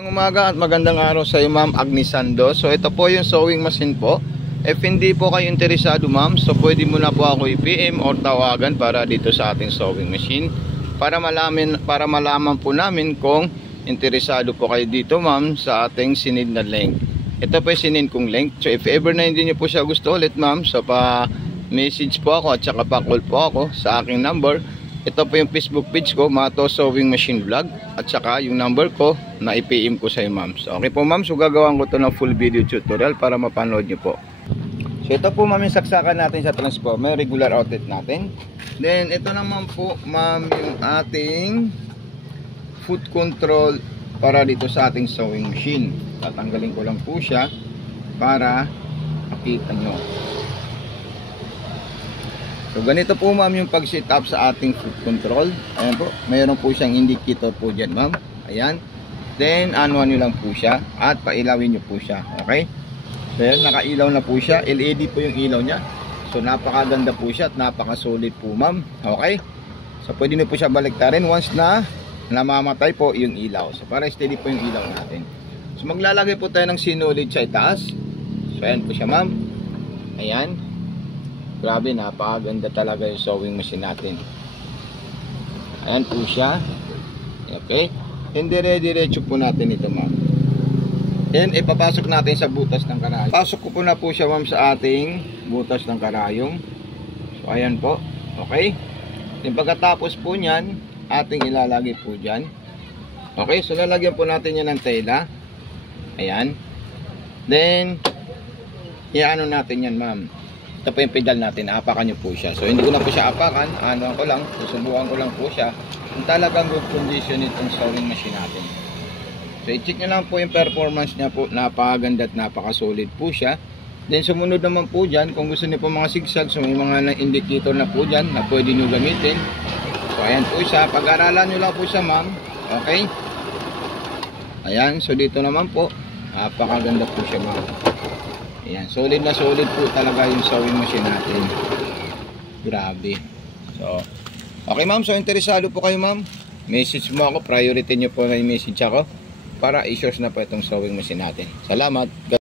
Umaga at magandang araw sa iyo, Ma'am Agnes Sando. So ito po yung sewing machine po. If hindi po kayo interesado, ma'am, so pwede mo na po ako i-PM or tawagan para dito sa ating sewing machine para malaman po namin kung interesado po kayo dito, ma'am, sa ating sinid na link. Ito po yung sinid kong link. So if ever na hindi niyo po siya gusto ulit, ma'am, so pa-message po ako at saka pa-call po ako sa aking number. Ito po yung Facebook page ko, Mato Sewing Machine Vlog, at saka yung number ko na i-PM ko sa iyo, ma'am. So okay po, ma'am, so gagawin ko to ng full video tutorial para mapanood niyo po. So ito po, ma'am, yung saksakan natin sa transformer, regular outlet natin. Then ito naman po, ma'am, yung ating foot control para dito sa ating sewing machine. Tatanggalin ko lang po siya para makita nyo. So ganito po, ma'am, yung pag-set up sa ating foot control. Ayan po, mayroon po siyang indicator po dyan, ma'am. Ayan. Then ano lang po siya at pailawin nyo po siya. Okay? So yan, nakailaw na po siya. LED po yung ilaw niya. So napakaganda po siya at napakasolid po, ma'am. Okay? So pwede nyo po siya baliktarin once na namamatay po yung ilaw. So para steady po yung ilaw natin. So maglalagay po tayo ng sinulid sa itaas. So ayan po siya, ma'am. Ayan. Grabe, napakaganda talaga yung sewing machine natin. Ayan po siya. Okay. Hindi diretso po natin ito, ma'am. Then ipapasok natin sa butas ng karayom. Pasok ko po na po siya, ma'am, sa ating butas ng karayom. So ayan po. Okay. Then pagkatapos po niyan, ating ilalagay po dyan. Okay, so lalagyan po natin yan ng tela. Ayan. Then iano natin yan, ma'am. Ito po yung pedal natin, apakan nyo po siya. So hindi ko na po siya apakan, ano ko lang, susubukan ko lang po siya kung talagang good condition itong sewing machine natin. So i-check nyo lang po yung performance niya po, napakaganda at napakasolid po siya. Then sumunod naman po dyan, kung gusto niyo po mga sigsag, so may mga indicator na po dyan na pwede nyo gamitin. So ayan po siya, pag-aralan nyo lang po siya, ma'am. Okay? Ayan, so dito naman po, napakaganda po siya, ma'am. Ayan, solid na solid po talaga yung sewing machine natin. Grabe. So, okay, ma'am. So, interesado po kayo, ma'am. Message mo ako. Priority nyo po na yung message ako para i-source na po itong sewing machine natin. Salamat.